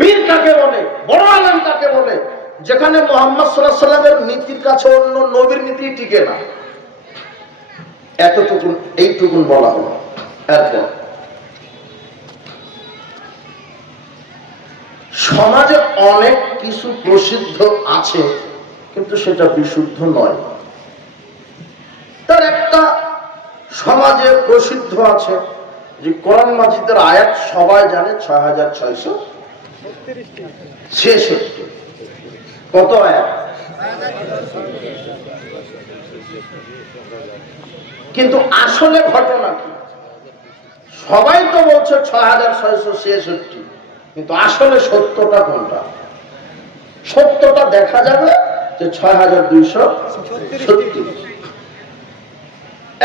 পীর কাকে বলে, বড় আলেম কাকে বলে, যেখানে মুহাম্মদ সাল্লাল্লাহু আলাইহি সাল্লামের নীতির কাছে অন্য নবীর নীতি টিকে না। এতটুকুন, এইটুকুন বলা হলো। এরপর সমাজে অনেক কিছু প্রসিদ্ধ আছে, কিন্তু সেটা বিশুদ্ধ নয়। তার একটা সমাজে প্রসিদ্ধ আছে যে কোরআন মাজিদের আয়াত সবাই জানে 6666। কত আয়াত? কিন্তু আসলে ঘটনা কি? সবাই তো বলছে 6666, কিন্তু আসলে সত্যটা কোনটা? সত্যটা দেখা যাবে যে 6236।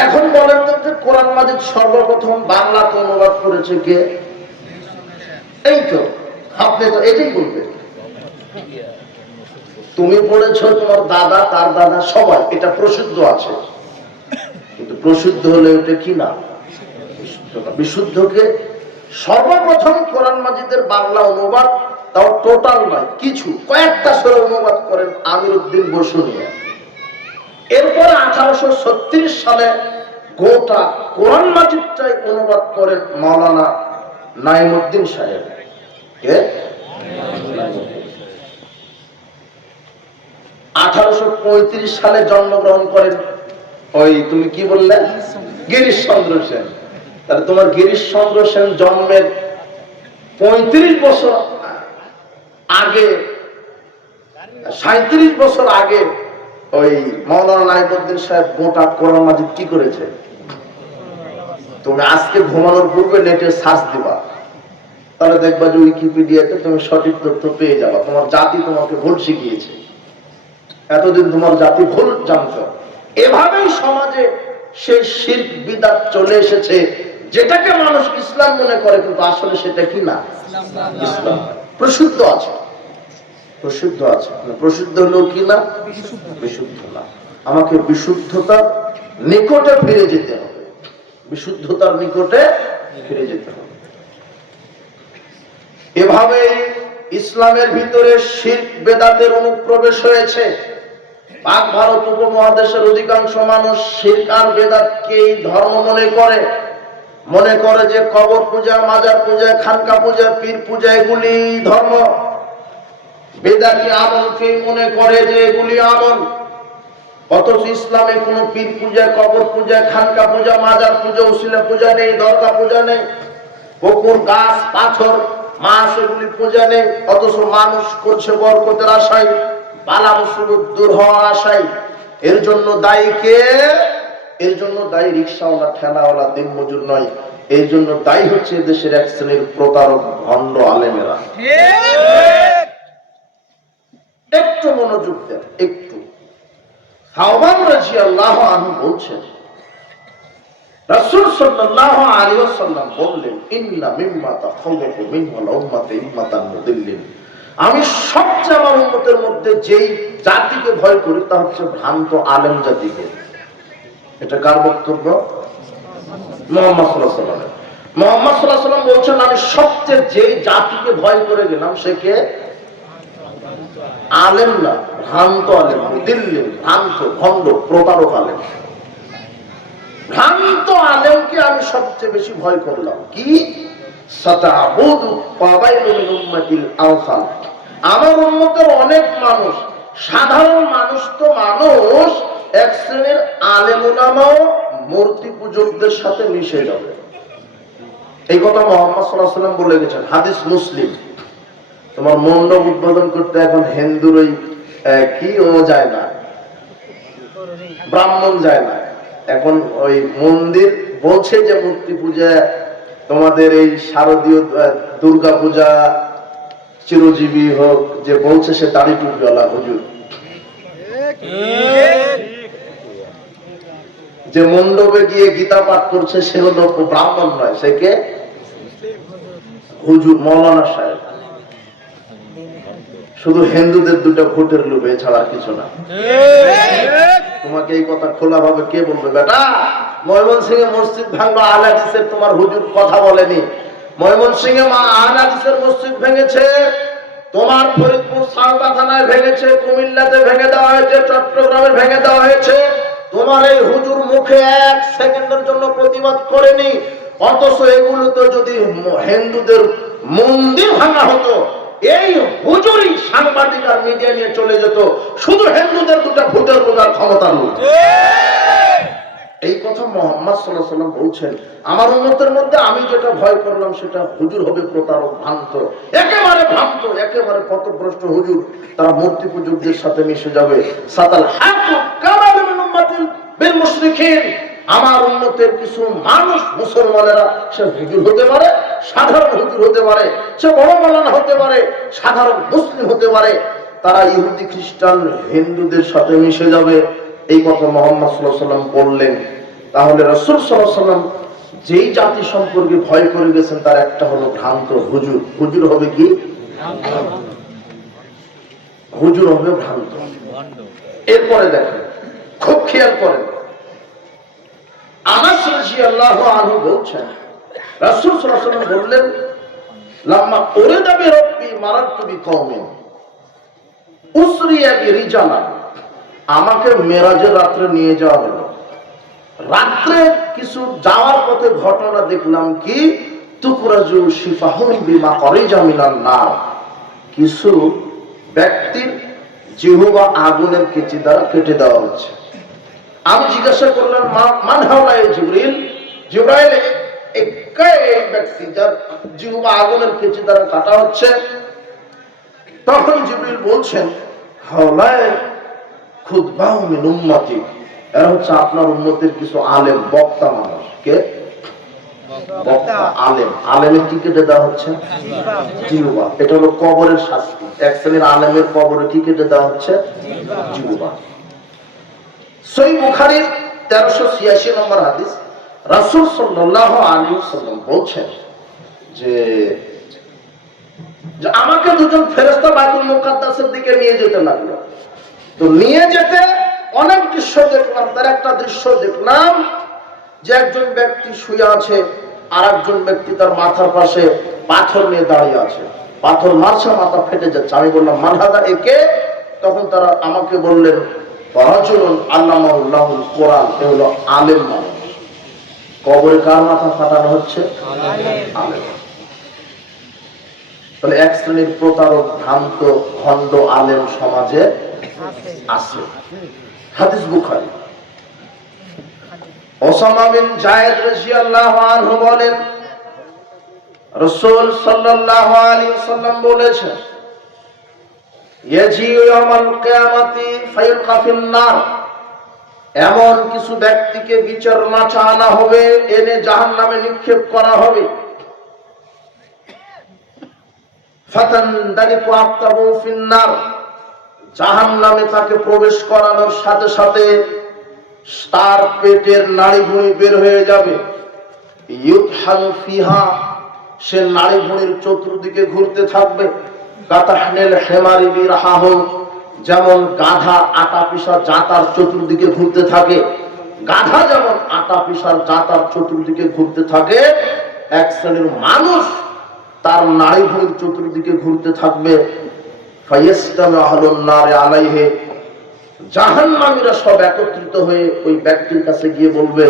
এখন বলেন তো যে কোরআন মাজিদ সর্বপ্রথম বাংলাতে অনুবাদ করেছে কে? এই তো, আপনি তো এটাই বলবেন। তুমি পড়েছ, তোমার দাদা, তার দাদা, সবাই, এটা প্রসিদ্ধ আছে। কিন্তু প্রসিদ্ধ হলে ওটা কি না? বিশুদ্ধকে সর্বপ্রথম কোরআন মাজিদের বাংলা অনুবাদ, তাও টোটাল নয়, কিছু কয়েকটা সূরা অনুবাদ করেন আমিরউদ্দিন বসুনিয়া। এরপরে 1836 সালে গোটা কোরআন মাজিদটাই অনুবাদ করেন মাওলানা নাঈমউদ্দিন সাহেব। কে? 1835 সালে জন্মগ্রহণ করেন ওই, তুমি কি বললে, গিরিশচন্দ্র সেন। তাহলে তোমার গিরিশচন্দ্র সেন জন্মের 35 বছর আগে, 37 বছর আগে ওই মাওলানা নাঈমউদ্দিন সাহেব গোটা কোরআন মাজিদ কি করেছে? তুমি আজকে ঘুমানোর পূর্বে নেটে সার্চ দিবা, তাহলে দেখবা যে উইকিপিডিয়াতে তুমি সঠিক তথ্য পেয়ে যাবা। তোমার জাতি তোমাকে ভুল শিখিয়েছে, এতদিন তোমার জাতি ভুল জানতো। এভাবেই সমাজে সেই শিরক বিদআত চলে এসেছে, যেটাকে মানুষ ইসলাম মনে করে, কিন্তু আসলে সেটা কি না, ইসলাম। প্রসিদ্ধ আছে, প্রসিদ্ধ আছে, প্রসিদ্ধ হলেও কি না, বিশুদ্ধ না। আমাকে বিশুদ্ধতার নিকটে ফিরে যেতে হবে, বিশুদ্ধতার নিকটে ফিরে যেতে হবে। এভাবেই ইসলামের ভিতরে শিরক বেদাতের অনুপ্রবেশ হয়েছে। পাক ভারত উপমহাদেশের অধিকাংশ মানুষ শিরক আর বেদাতকে ধর্ম মনে করে যে কবর পূজা, মাজার পূজা, খানকা পূজা, পীর পূজা এগুলি ধর্ম। বেদাতি আমলকে মনে করে যে এগুলি আমল। অথচ ইসলামে কোনো পীর পূজা, কবর পূজা, খানকা পূজা, মাজার পূজা, উসিলা পূজা নেই, দরগা পূজা নেই, পুকুর, গাছ, পাথর, মাছ এগুলি পূজা নেই। অথচ মানুষ করছে বরকতের আশায়, বালা মুসিবত দূর হওয়ার আশায়। এর জন্য দায়ী কে? এর জন্য দায়ী রিকশাওয়ালা, ঠেলাওয়ালা, দিনমজুর নয়। এই জন্য দায়ী হচ্ছে দেশের এক শ্রেণীর প্রতারক, ভণ্ড আলেমেরা। একটু মনোযোগ দেন, একটু। সাওবান রাদিয়াল্লাহু আনহু বলছেন, রাসূল সাল্লাল্লাহু আলাইহি ওয়াসাল্লাম বললেন, ইন্না মিম্মা তাখাওয়াফু মিনহুল উম্মাতি উম্মাতান মুদিল্লিন। আমি সবচেয়ে আমার উম্মতের মধ্যে যেই জাতিকে ভয় করি তা হচ্ছে ভ্রান্ত আলেম জাতিকে। এটা কার বক্তব্য? মুহাম্মদ সাল্লাল্লাহু আলাইহি ওয়াসাল্লাম। মুহাম্মদ সাল্লাল্লাহু আলাইহি ওয়াসাল্লাম বলছেন, আমি সবচেয়ে যেই জাতিকে ভয় করে গেলাম সে কে? আলেম না, ভ্রান্ত আলেম, মুদিল্লিন, ভ্রান্ত, ভণ্ড, প্রতারক আলেম। ভ্রান্ত আলেমকে আমি সবচেয়ে বেশি ভয় করলাম। কি? সাতাবুদু ফাবাইলু মিন উম্মাতিল আওসান। আমার উম্মতের অনেক মানুষ, সাধারণ মানুষ তো মানুষ, এক শ্রেণীর আলেম উলামাও মূর্তি পূজকদের সাথে মিশে যাবে। এই কথা মুহাম্মদ সাল্লাল্লাহু আলাইহি ওয়াসাল্লাম বলে গেছেন, হাদিস মুসলিম। তোমার মণ্ডপ উদ্বোধন করতে এখন হিন্দুর ওই কি ও যায় না, ব্রাহ্মণ যায় না। এখন ওই মন্দির বলছে যে মূর্তি পূজা, তোমাদের এই শারদীয় দুর্গা পূজা চিরজীবী হোক, যে বলছে সে দাড়ি টুপিওয়ালা হুজুর। যে মণ্ডপে গিয়ে গীতা পাঠ করছে সে হলো ব্রাহ্মণ নয়, সে কে? হুজুর, মৌলানা সাহেব। শুধু হিন্দুদের দুটো ভোটের লোভে, ছাড়া কিছু না। তোমাকে এই কথা খোলা ভাবে কে বলবে? বেটা, ময়মনসিংহে মসজিদ ভাঙলো, আহলে হাদিসের তোমার হুজুর কথা বলেনি। ময়মনসিংহে আহলে হাদিসের মসজিদ ভেঙেছে তোমার ফরিদপুর সালতা থানায় ভেঙেছে, কুমিল্লাতে ভেঙে দেওয়া হয়েছে, চট্টগ্রামে ভেঙে দেওয়া হয়েছে। তোমার এই হুজুর মুখে এক সেকেন্ডের জন্য প্রতিবাদ করেনি। অথচ এগুলোতে যদি হিন্দুদের মন্দির ভাঙা হতো, এই হুজুরই সাংবাদিক আর মিডিয়া নিয়ে চলে যেত, শুধু হিন্দুদের দুটা ভোটের বোঝার ক্ষমতা নেই। এই কথা মুহাম্মদ সাল্লাল্লাহু আলাইহি ওয়াসাল্লাম বলছেন। আমার উম্মতের মধ্যে আমি যেটা ভয় করলাম সেটা হুজুর হবে প্রতারক, ভ্রান্ত, একেবারে ভ্রান্ত, একেবারে পথভ্রষ্ট হুজুর। তারা মূর্তি পূজকদের সাথে মিশে যাবে। সাতাল হাকু কামা মিন উম্মাতিল বিল মুশরিকিন। আমার উম্মতের কিছু মানুষ, মুসলমানেরা, সে হুজুর হতে পারে, সাধারণ হুজুর হতে পারে, সে বড় মাওলানা হতে পারে, সাধারণ মুসলিম হতে পারে, তারা ইহুদি খ্রিস্টান হিন্দুদের সাথে মিশে যাবে। এই কথা মুহাম্মদ সাল্লাল্লাহু আলাইহি ওয়াসাল্লাম বললেন। তাহলে রাসূল সাল্লাল্লাহু আলাইহি ওয়াসাল্লাম যেই জাতি সম্পর্কে ভয় করে গেছেন তার একটা হলো ভ্রান্ত হুজুর। হুজুর হবে কি? হুজুর হবে ভ্রান্ত। এরপরে দেখেন, খুব খেয়াল করেন, আনাস রাদিয়াল্লাহু আনহু বলছেন রাসূল সাল্লাল্লাহু আলাইহি ওয়াসাল্লাম বললেন, লাম্মা উরিদা বিরব্বি মারাতু বিকওমিন উসরিয়া বিরিজালা। আমাকে মেরাজের রাত্রে নিয়ে যাওয়া হলো। রাত্রে কিছু যাওয়ার পথে ঘটনা দেখলাম কি, তুকরাজু শিফাহুম বিমা করিজা মিনান নার। কিছু ব্যক্তির জিহ্বা আগুনের কেচি দ্বারা কেটে দেওয়া হচ্ছে। আমি জিজ্ঞাসা করলাম, মান হাওলা জিবরিল? জিবরাইল, এই ব্যক্তি যার জিহ্বা আগুনের কেচি দ্বারা কাটা হচ্ছে? তখন জিবরিল বলছেন, হাওলায় খুতবাউ মিন উম্মতি। এরা হচ্ছে আপনার উম্মতের কিছু আলেম, বক্তা মানুষ। কে বক্তা? আলেম। আলেমের কি কেটে দেওয়া হচ্ছে? জিহ্বা। এটা হলো কবরের শাস্তি। এক শ্রেণীর আলেমের কবরে কি কেটে দেওয়া হচ্ছে? জিহ্বা। সহিহ বুখারীর 1386 নম্বর হাদিস, রাসূল সাল্লাল্লাহু আলাইহি ওয়াসাল্লাম বলছেন যে আমাকে দুজন ফেরেশতা বাইতুল মুকাদ্দাসের দিকে নিয়ে যেতে লাগলো। তো নিয়ে যেতে অনেক দৃশ্য দেখলাম। তার একটা দৃশ্য দেখলাম যে একজন ব্যক্তি শুয়ে আছে, আর একজন ব্যক্তি তার মাথার পাশে পাথর নিয়ে দাঁড়িয়ে আছে। পাথর মারছে, মাথা ফেটে যাচ্ছে। আমি বললাম, মানহাদা, একে? তখন তারা আমাকে বললেন, রাজুলুন আল্লামাহুল্লাহুল কোরআন। এ হলো আলেম মানুষ। কবরে কার মাথা ফাটানো হচ্ছে? আলেম। তাহলে এক শ্রেণীর প্রতারক, ভ্রান্ত, ভণ্ড আলেম সমাজে আছে। হাদিস বুখারী। ওসামা বিন যায়েদ রাদিয়াল্লাহু আনহু বলেন, রাসূল সাল্লাল্লাহু আলাইহি ওয়াসাল্লাম বলেছেন, ইয়াজিউ ইয়াউমাল কিয়ামাতি ফায়ুলকা ফিন নার। এমন কিছু ব্যক্তিকে বিচার মাঠে আনা হবে, এনে জাহান্নামে নিক্ষেপ করা হবে। ফাতানদালিকু আফতাবু ফিন নার। জাহান্নামে তাকে প্রবেশ করানোর সাথে সাথে তার পেটের নাড়িভুঁড়ি বের হয়ে যাবে। ইউতহানু ফিহা। সে নাড়িভুঁড়ির চতুর্দিকে ঘুরতে থাকবে। কাতাহনিল হিমারি বিরহাহু। যেমন গাধা আটা পিষা জাতার চতুর্দিকে ঘুরতে থাকে, গাধা যেমন আটা পিষার জাতার চতুর্দিকে ঘুরতে থাকে, এক শ্রেণীর মানুষ তার নাড়িভুঁড়ির চতুর্দিকে ঘুরতে থাকবে। ফায়াসতামু আহলুন নার আলাইহি। জাহান্নামীরা সব একত্রিত হয়ে ওই ব্যক্তির কাছে গিয়ে বলবে,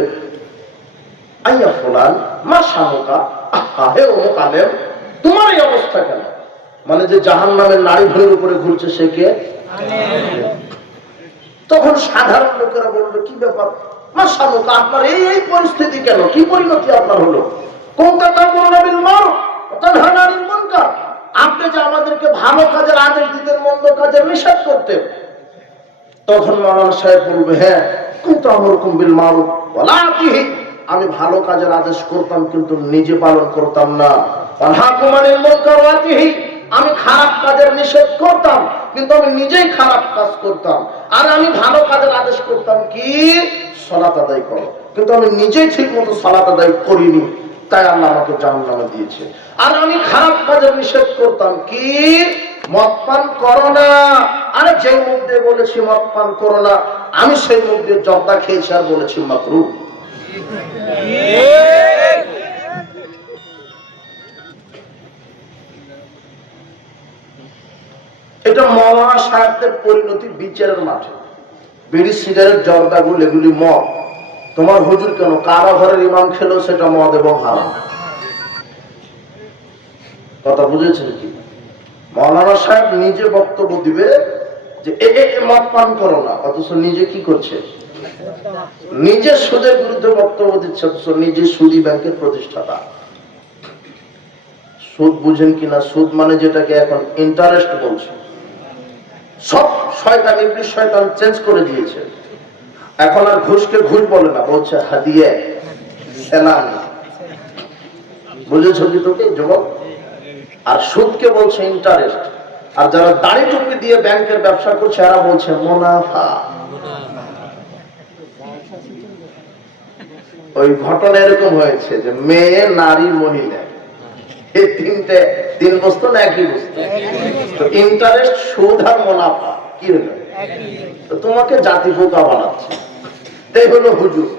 আইয়া ফুলান মা শানুকা, আহা হে অমুক আলেম, তোমার এই অবস্থা কেন? মানে যে জাহান্নামের নাড়িভুঁড়ির উপরে ঘুরছে সে কে? তখন সাধারণ লোকেরা বলবে, কি ব্যাপার মা শানুকা, আপনার এই পরিস্থিতি কেন? কি পরিণতি আপনার হলো? কোনটা তা'মুরুনা বিল মারুফ ওয়া তানহাউনা আনিল মুনকার। আপনি যে আমাদেরকে ভালো কাজের আদেশ দিতেন, মন্দ কাজের নিষেধ করতেন। তখন মাওলানা সাহেব বলবে, হ্যাঁ, কুনতু আমুরুকুম বিল মারুফ ওয়া লা আতিহি। আমি ভালো কাজের আদেশ করতাম কিন্তু নিজে পালন করতাম না। ওয়া নাহাকুম আনিল মুনকার ওয়া আতিহি। আমি খারাপ কাজের নিষেধ করতাম কিন্তু আমি নিজেই খারাপ কাজ করতাম। আর আমি ভালো কাজের আদেশ করতাম কি, সালাত আদায় করো, কিন্তু আমি নিজেই ঠিক মতো সালাত আদায় করিনি, তাই আল্লাহ আমাকে জাহান্নামে দিয়েছে। আর আমি খারাপ কাজের নিষেধ করতাম কি, মদ পান করো না। আরে যে মুখ দিয়ে বলেছি মদ পান করো না, আমি সেই মুখ দিয়ে জর্দা খেয়েছি আর বলেছি মাকরুহ। এটা মৌলানা সাহেবদের পরিণতি বিচারের মাঠে। বিড়ি, সিগারেট, জর্দাগুল এগুলি মদ। তোমার হুজুর কেন কারা ঘরের ইমাম খেলো সেটা মদ এবং হারাম। কথা বুঝেছেন কি? মৌলানা সাহেব নিজে বক্তব্য দিবে যে মদ পান করো না, অথচ নিজে কি করছে? নিজে সুদের বিরুদ্ধে বক্তব্য দিচ্ছে, অথচ নিজে সুদী ব্যাংকের প্রতিষ্ঠাতা। সুদ বুঝেন কিনা? সুদ মানে যেটাকে এখন ইন্টারেস্ট বলছে। সব শয়তান, ইবলিস শয়তান চেঞ্জ করে দিয়েছে। এখন আর ঘুষকে ঘুষ বলে না, বলছে হাদিয়া, সেলাম। বুঝেছ কি তোকে যুবক? আর সুদকে বলছে ইন্টারেস্ট। আর যারা দাড়ি টুপি দিয়ে ব্যাংকের ব্যবসা করছে এরা বলছে মুনাফা। ওই ঘটনা এরকম হয়েছে যে মেয়ে, নারী, মহিলা এই তিন বস্তু না একই বস্তু। তো ইন্টারেস্ট, সুদ আর মুনাফা কি হলো? তোমাকে জাতি বোকা বানাচ্ছে। এই হলো হুজুর।